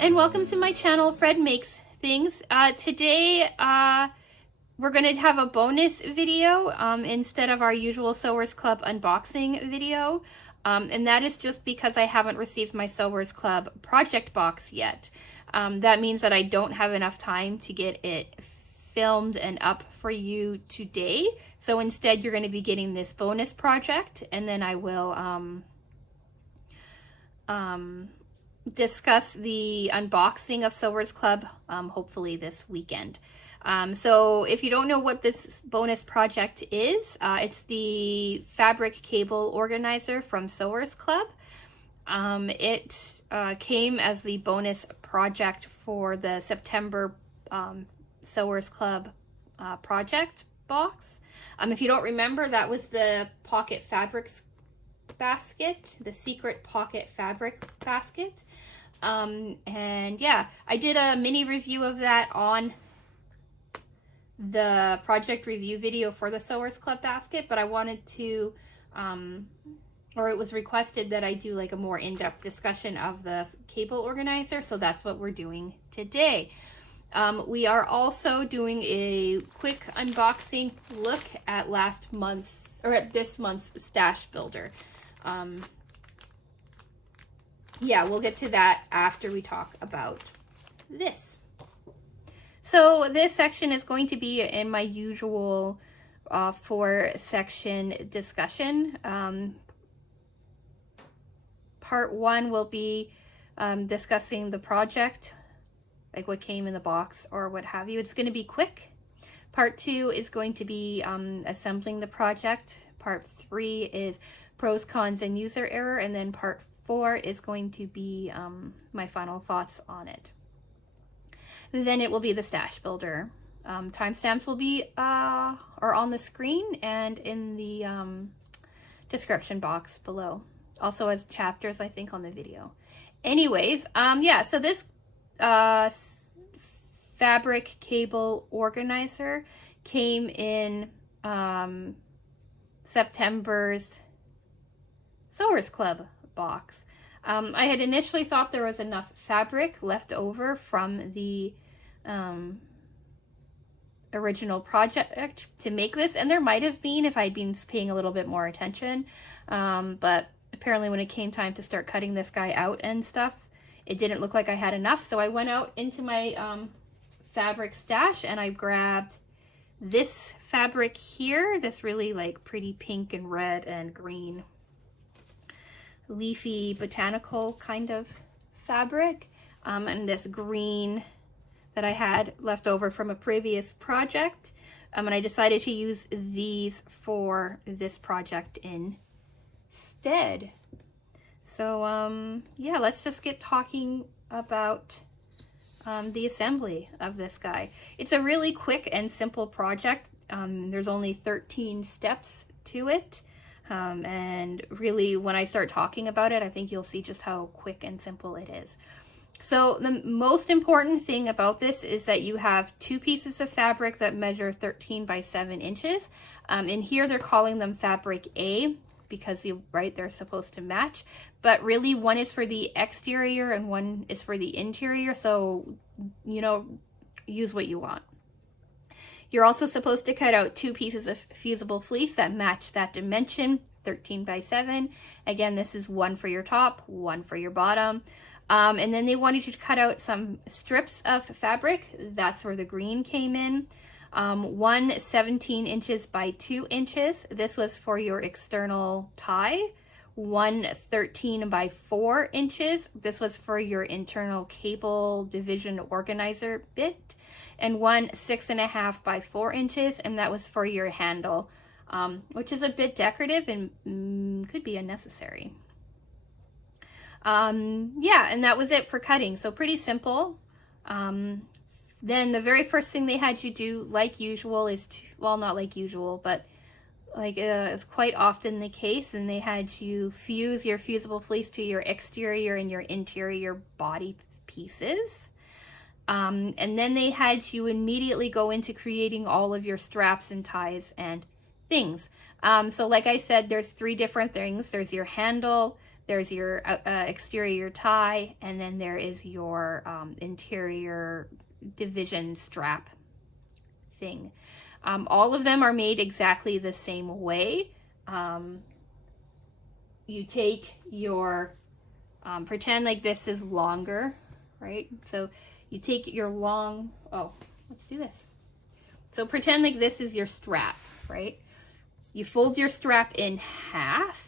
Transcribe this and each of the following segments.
and welcome to my channel, Fred Makes Things. Today we're going to have a bonus video instead of our usual Sewers Club unboxing video. And that is just because I haven't received my Sewers Club project box yet. That means that I don't have enough time to get it filmed and up for you today. So instead you're going to be getting this bonus project, and then I will discuss the unboxing of Sewers Club hopefully this weekend. So if you don't know what this bonus project is, it's the fabric cable organizer from Sewers Club. It came as the bonus project for the September Sewers Club project box. If you don't remember, that was the pocket fabrics basket, the secret pocket fabric basket. And yeah, I did a mini review of that on the project review video for the Sewers Club basket, but I wanted to or it was requested that I do like a more in-depth discussion of the cable organizer, so that's what we're doing today. We are also doing a quick unboxing look at this month's stash builder. Yeah, we'll get to that after we talk about this. So this section is going to be in my usual 4-section discussion. Part 1 will be discussing the project, like what came in the box or what have you. It's going to be quick. Part 2 is going to be assembling the project. Part 3 is pros, cons, and user error. And then part 4 is going to be my final thoughts on it. And then it will be the stash builder. Timestamps will be are on the screen and in the description box below. Also as chapters, I think, on the video. Anyways, yeah, so this fabric cable organizer came in September's Sewers Club box. I had initially thought there was enough fabric left over from the original project to make this, and there might have been if I'd been paying a little bit more attention, but apparently when it came time to start cutting this guy out and stuff, it didn't look like I had enough. So I went out into my fabric stash and I grabbed this fabric here, this really like pretty pink and red and green leafy botanical kind of fabric, and this green that I had left over from a previous project, and I decided to use these for this project instead. So yeah, let's just get talking about the assembly of this guy. It's a really quick and simple project. There's only 13 steps to it. And really, when I start talking about it, I think you'll see just how quick and simple it is. So the most important thing about this is that you have 2 pieces of fabric that measure 13 by 7 inches. In here, they're calling them fabric A because they're supposed to match. But really, one is for the exterior and one is for the interior. So, you know, use what you want. You're also supposed to cut out 2 pieces of fusible fleece that match that dimension, 13 by 7. Again, this is one for your top, one for your bottom. And then they wanted you to cut out some strips of fabric. That's where the green came in. One 17 inches by 2 inches. This was for your external tie. One 13 by 4 inches. This was for your internal cable division organizer bit. And one 6.5 by 4 inches, and that was for your handle, which is a bit decorative and could be unnecessary. Yeah, and that was it for cutting, so pretty simple. Then the very first thing they had you do, like usual, is well, not like usual, but like is quite often the case, and they had you fuse your fusible fleece to your exterior and your interior body pieces. And then they had you immediately go into creating all of your straps and ties and things. So like I said, there's 3 different things. There's your handle, there's your exterior tie, and then there is your interior division strap thing. All of them are made exactly the same way. You take your, pretend like this is longer, right? So you take your long, oh, let's do this. So pretend like this is your strap, right? You fold your strap in half,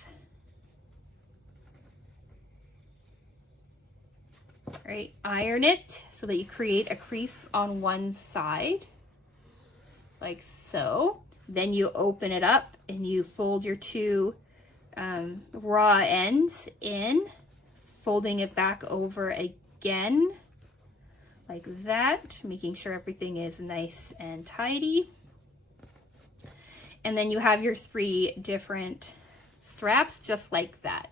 right? Iron it so that you create a crease on one side, like so. Then you open it up and you fold your two raw ends in, folding it back over again, like that, making sure everything is nice and tidy. And then you have your three different straps just like that.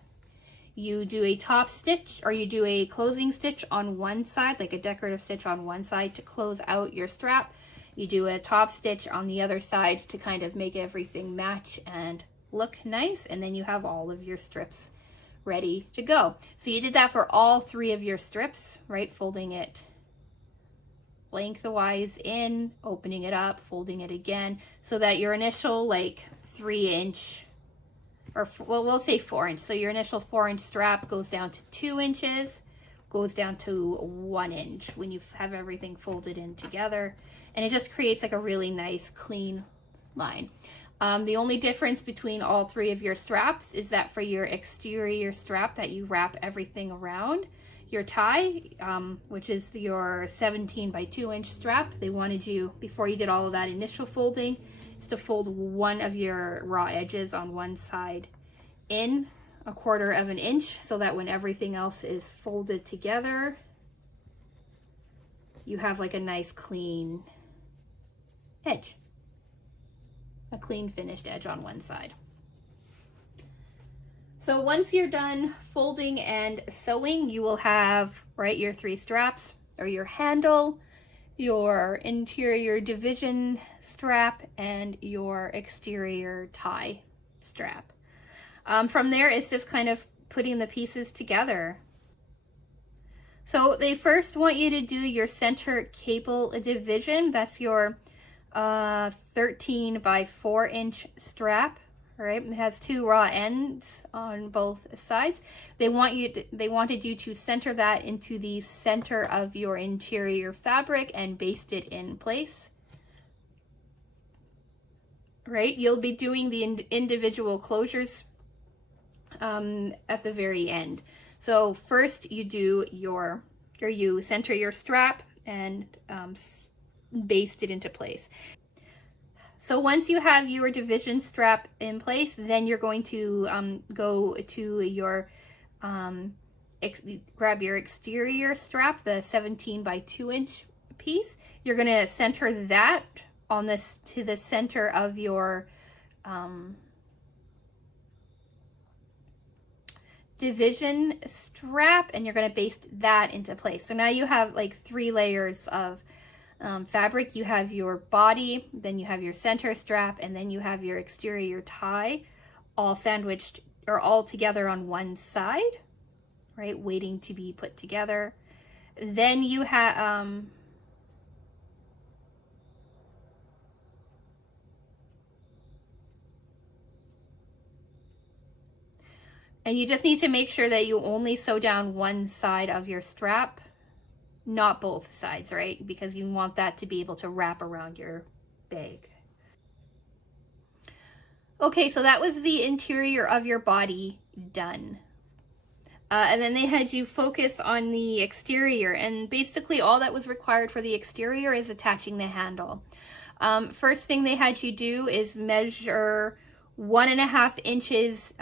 You do a top stitch, or you do a closing stitch on one side, like a decorative stitch on one side to close out your strap. You do a top stitch on the other side to kind of make everything match and look nice, and then you have all of your strips ready to go. So you did that for all three of your strips, right? Folding it lengthwise in, opening it up, folding it again, so that your initial like 3-inch, or well, we'll say 4-inch. So your initial 4-inch strap goes down to 2 inches, goes down to 1 inch when you have everything folded in together. And it just creates like a really nice clean line. The only difference between all three of your straps is that for your exterior strap that you wrap everything around, your tie, which is your 17 by 2-inch strap, they wanted you, before you did all of that initial folding, is to fold one of your raw edges on one side in 1/4 inch, so that when everything else is folded together, you have like a nice clean edge, a clean finished edge on one side. So once you're done folding and sewing, you will have, right, your three straps, or your handle, your interior division strap, and your exterior tie strap. From there, it's just kind of putting the pieces together. So they first want you to do your center cable division. That's your 13 by 4-inch strap. Right, it has two raw ends on both sides. They wanted you to center that into the center of your interior fabric and baste it in place. Right, you'll be doing the individual closures at the very end. So first you do you center your strap and baste it into place. So once you have your division strap in place, then you're going to go to your, grab your exterior strap, the 17 by 2-inch piece. You're going to center that on this to the center of your division strap, and you're going to baste that into place. So now you have like 3 layers of fabric. You have your body, then you have your center strap, and then you have your exterior tie, all sandwiched or all together on one side, right, waiting to be put together. Then you have and you just need to make sure that you only sew down one side of your strap, not both sides, right? Because you want that to be able to wrap around your bag. Okay, so that was the interior of your body done. And then they had you focus on the exterior, and basically all that was required for the exterior is attaching the handle. First thing they had you do is measure 1.5 inches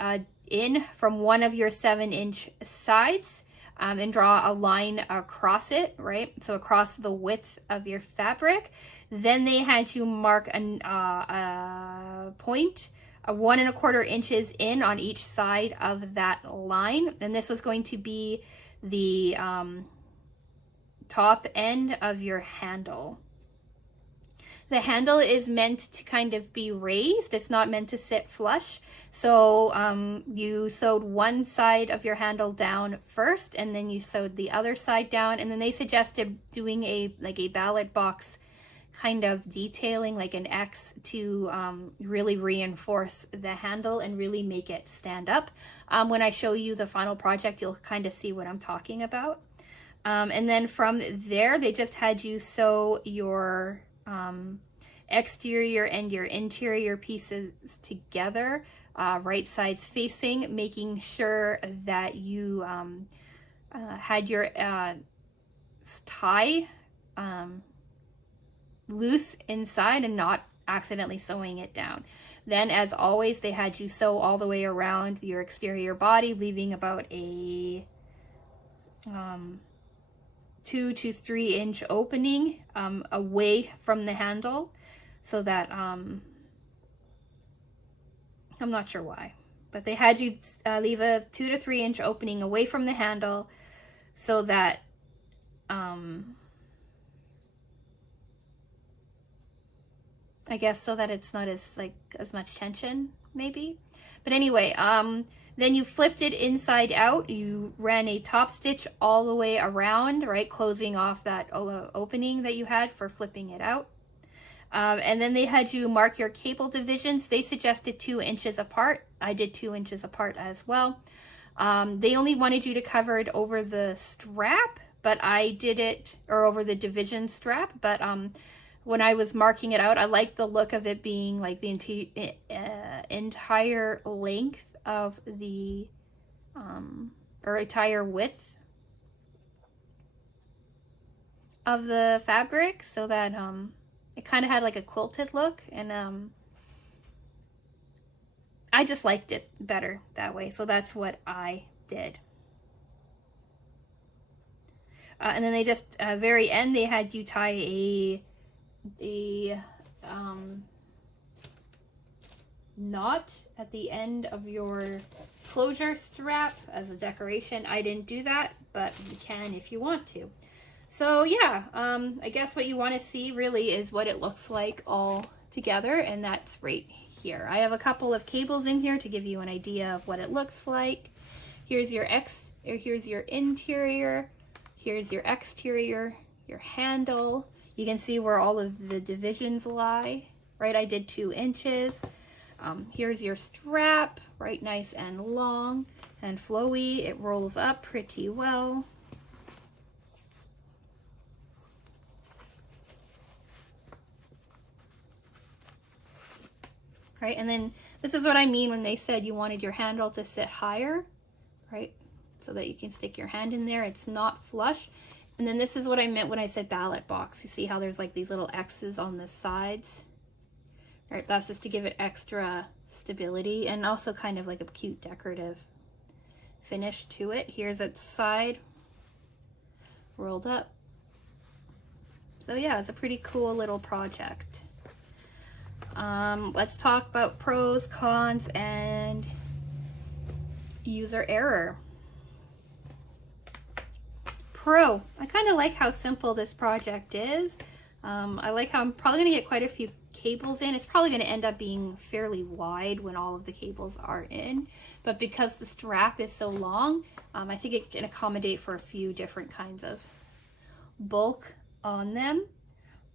in from one of your 7-inch sides. And draw a line across it, right? So across the width of your fabric. Then they had you mark a point, 1.25 inches in on each side of that line. And this was going to be the top end of your handle. The handle is meant to kind of be raised. It's not meant to sit flush. So you sewed one side of your handle down first, and then you sewed the other side down. And then they suggested doing a ballot box kind of detailing, like an X, to really reinforce the handle and really make it stand up. When I show you the final project, you'll kind of see what I'm talking about. And then from there, they just had you sew your exterior and your interior pieces together, right sides facing, making sure that you had your tie loose inside and not accidentally sewing it down. Then, as always, they had you sew all the way around your exterior body, leaving about a 2 to 3 inch opening away from the handle, so that I'm not sure why, but they had you leave a 2 to 3 inch opening away from the handle, so that I guess so that it's not as much tension, maybe. But anyway, then you flipped it inside out. You ran a top stitch all the way around, right, closing off that opening that you had for flipping it out. And then they had you mark your cable divisions. They suggested 2 inches apart. I did 2 inches apart as well. They only wanted you to cover it over the strap, but I did it, or over the division strap, but when I was marking it out, I liked the look of it being like the entire length of the, or entire width of the fabric, so that it kind of had like a quilted look, and I just liked it better that way, so that's what I did. And then they just, very end, they had you tie a knot at the end of your closure strap as a decoration. I didn't do that, but you can if you want to. So yeah, I guess what you want to see really is what it looks like all together, and that's right here. I have a couple of cables in here to give you an idea of what it looks like. Here's your here's your interior, here's your exterior, your handle. You can see where all of the divisions lie, right? I did 2 inches. Here's your strap, right, nice and long and flowy. It rolls up pretty well. Right, and then this is what I mean when they said you wanted your handle to sit higher, right? So that you can stick your hand in there. It's not flush. And then this is what I meant when I said ballot box. You see how there's like these little X's on the sides? All right, that's just to give it extra stability and also kind of like a cute decorative finish to it. Here's its side rolled up. So yeah, it's a pretty cool little project. Let's talk about pros, cons, and user error. Pro, I kind of like how simple this project is. I like how I'm probably going to get quite a few cables in. It's probably going to end up being fairly wide when all of the cables are in, but because the strap is so long, I think it can accommodate for a few different kinds of bulk on them.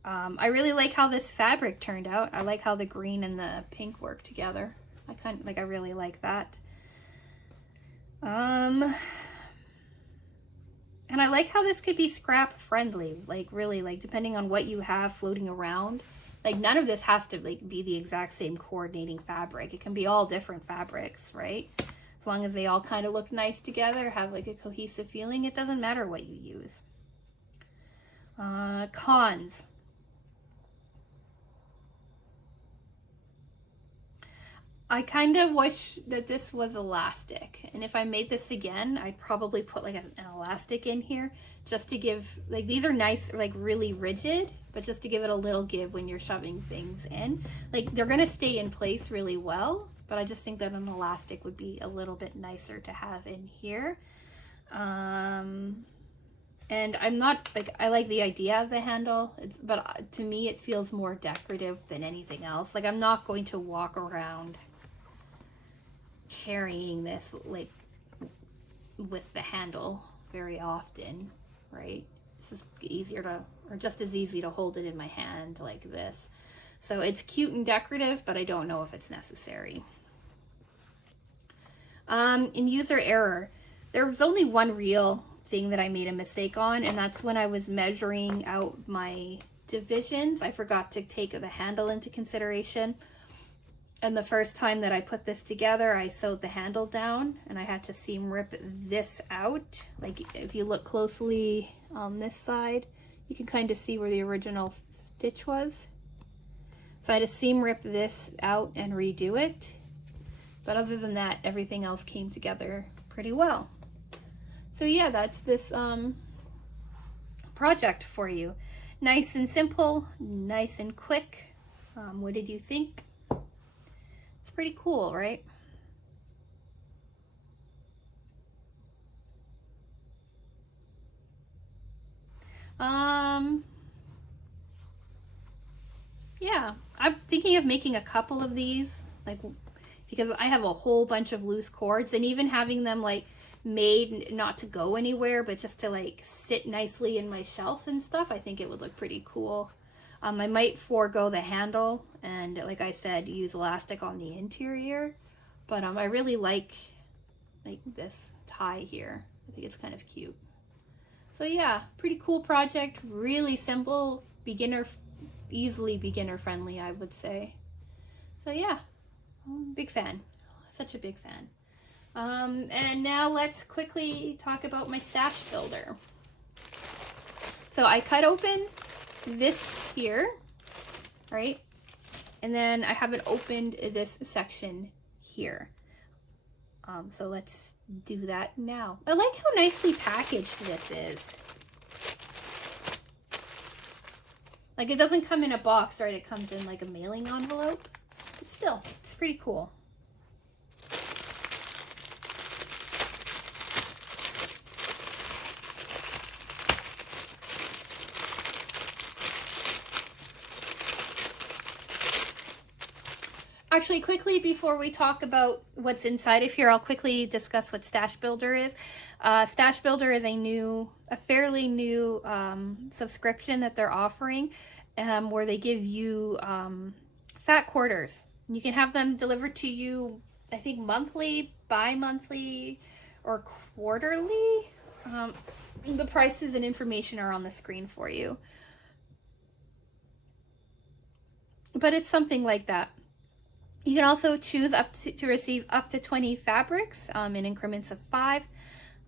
I really like how this fabric turned out. I like how the green and the pink work together. I really like that. And I like how this could be scrap friendly, like really, like depending on what you have floating around. Like none of this has to like be the exact same coordinating fabric. It can be all different fabrics, right? As long as they all kind of look nice together, have like a cohesive feeling, it doesn't matter what you use. Cons. I kind of wish that this was elastic, and if I made this again, I'd probably put like an elastic in here just to give, like these are nice, like really rigid, but just to give it a little give when you're shoving things in. Like they're gonna stay in place really well, but I just think that an elastic would be a little bit nicer to have in here. And I'm not, like, I like the idea of the handle, but to me it feels more decorative than anything else. Like, I'm not going to walk around carrying this, like, with the handle very often, right? This is easier to, or just as easy to hold it in my hand like this. So it's cute and decorative, but I don't know if it's necessary. In user error, there was only one real thing that I made a mistake on, and that's when I was measuring out my divisions. I forgot to take the handle into consideration. And the first time that I put this together, I sewed the handle down and I had to seam rip this out. Like, if you look closely on this side, you can kind of see where the original stitch was. So I had to seam rip this out and redo it. But other than that, everything else came together pretty well. So yeah, that's this project for you. Nice and simple, nice and quick. What did you think? It's pretty cool, right? Yeah, I'm thinking of making a couple of these, like, because I have a whole bunch of loose cords, and even having them like made not to go anywhere, but just to like sit nicely in my shelf and stuff. I think it would look pretty cool. I might forego the handle and, like I said, use elastic on the interior, but I really like this tie here. I think it's kind of cute. So yeah, pretty cool project, really simple, easily beginner friendly, I would say. So yeah, big fan, such a big fan. And now let's quickly talk about my stash builder. So I cut open this here, right? And then I haven't opened this section here. So let's do that now. I like how nicely packaged this is. Like, it doesn't come in a box, right? It comes in like a mailing envelope. But still, it's pretty cool. Actually, quickly, before we talk about what's inside of here, I'll quickly discuss what Stash Builder is. Stash Builder is a fairly new subscription that they're offering, where they give you fat quarters. You can have them delivered to you, I think, monthly, bi-monthly, or quarterly. The prices and information are on the screen for you. But it's something like that. You can also choose to receive up to 20 fabrics in increments of 5.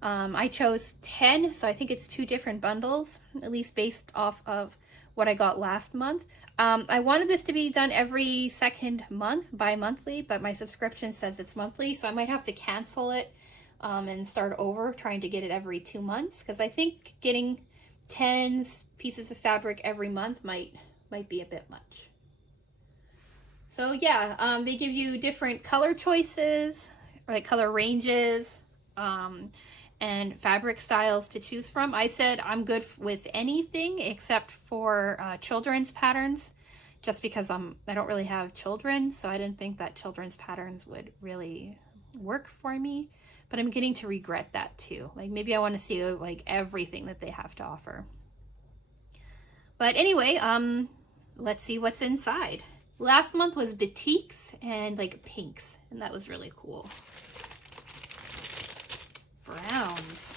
I chose 10, so I think it's 2 different bundles, at least based off of what I got last month. I wanted this to be done every second month, bi-monthly, but my subscription says it's monthly, so I might have to cancel it and start over trying to get it every 2 months, because I think getting 10 pieces of fabric every month might be a bit much. So yeah, they give you different color choices, or like color ranges, and fabric styles to choose from. I said I'm good with anything except for children's patterns, just because I don't really have children, so I didn't think that children's patterns would really work for me. But I'm getting to regret that too. Like, maybe I want to see like everything that they have to offer. But anyway, let's see what's inside. Last month was batiks and like pinks, and that was really cool. Browns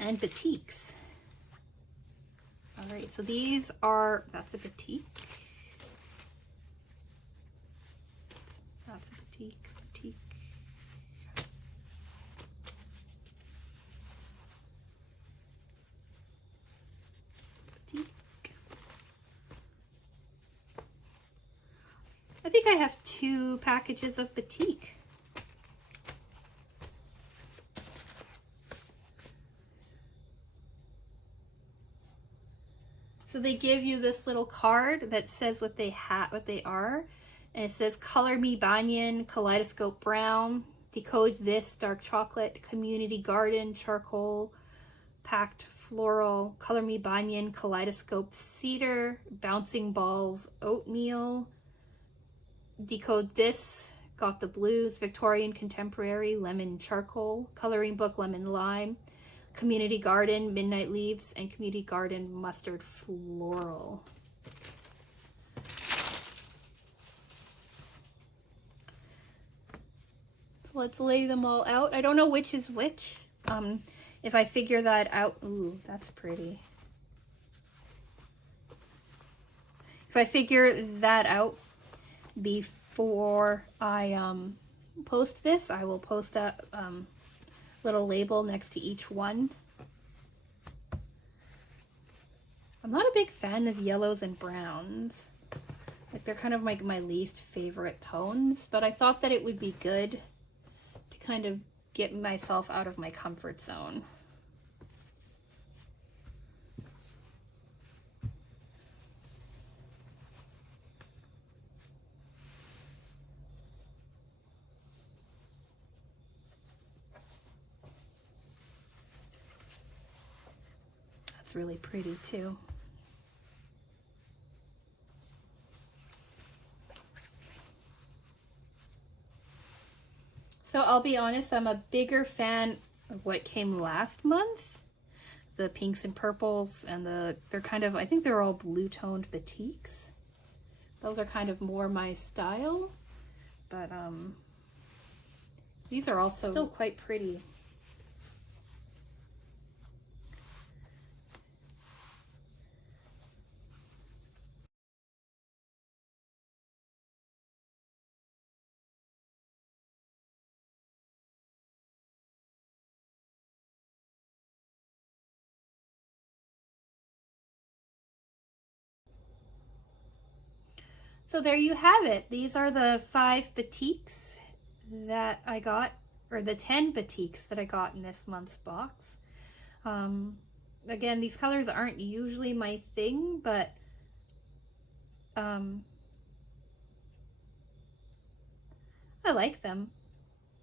and batiks. All right, so that's a batik. That's a batik, batik. I think I have 2 packages of batik. So they give you this little card that says what they are, and it says Color Me Banyan, Kaleidoscope Brown, Decode This, Dark Chocolate, Community Garden, Charcoal, packed floral, Color Me Banyan, Kaleidoscope Cedar, Bouncing Balls Oatmeal, Decode This, Got the Blues, Victorian Contemporary, Lemon Charcoal, Coloring Book Lemon Lime, Community Garden Midnight Leaves, and Community Garden Mustard Floral. So let's lay them all out. I don't know which is which. If I figure that out, ooh, that's pretty. If I figure that out before I post this, I will post a little label next to each one. I'm not a big fan of yellows and browns. Like, they're kind of like my least favorite tones, but I thought that it would be good to kind of get myself out of my comfort zone. That's really pretty too. So I'll be honest, I'm a bigger fan of what came last month. The pinks and purples, and they're kind of, I think they're all blue toned batiks. Those are kind of more my style, but these are also still quite pretty. So there you have it. These are the 5 batiks that I got, or the 10 batiks that I got in this month's box. Again, these colors aren't usually my thing, but I like them.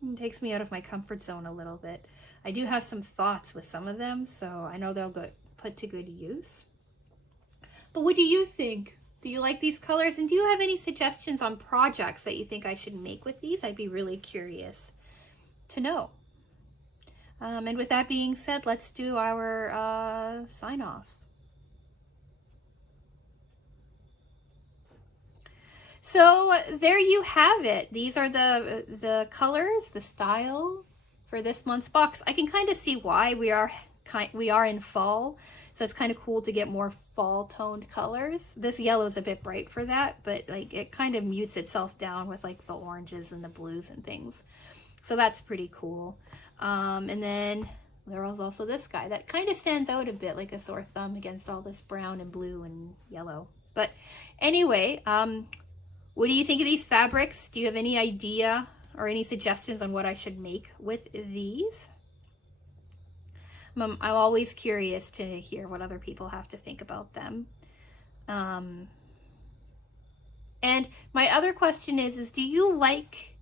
It takes me out of my comfort zone a little bit. I do have some thoughts with some of them, so I know they'll get put to good use. But what do you think? Do you like these colors? And do you have any suggestions on projects that you think I should make with these? I'd be really curious to know. And with that being said, let's do our sign off. So there you have it. These are the colors, the style for this month's box. I can kind of see why we are in fall, so it's kind of cool to get more fall toned colors. This yellow is a bit bright for that, but like it kind of mutes itself down with like the oranges and the blues and things. So that's pretty cool. And then there was also this guy that kind of stands out a bit like a sore thumb against all this brown and blue and yellow. But anyway, what do you think of these fabrics? Do you have any idea or any suggestions on what I should make with these? I'm always curious to hear what other people have to think about them. And my other question is do you like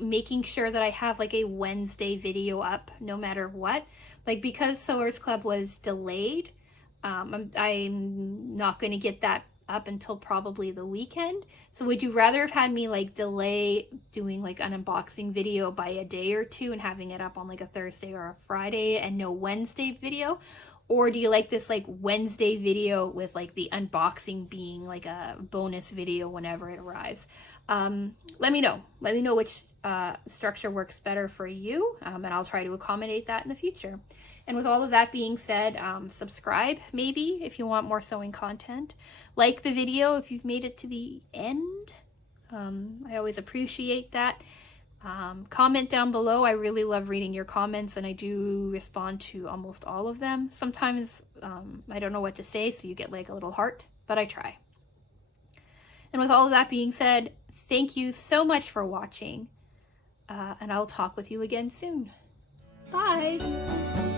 making sure that I have like a Wednesday video up no matter what? Like, because Sewers Club was delayed, I'm not going to get that up until probably the weekend. So would you rather have had me like delay doing like an unboxing video by a day or two and having it up on like a Thursday or a Friday and no Wednesday video? Or do you like this like Wednesday video with like the unboxing being like a bonus video whenever it arrives? Let me know. Let me know which structure works better for you, and I'll try to accommodate that in the future. And with all of that being said, subscribe maybe if you want more sewing content. Like the video if you've made it to the end. I always appreciate that. Comment down below. I really love reading your comments, and I do respond to almost all of them. Sometimes I don't know what to say, so you get like a little heart, but I try. And with all of that being said, thank you so much for watching, and I'll talk with you again soon. Bye!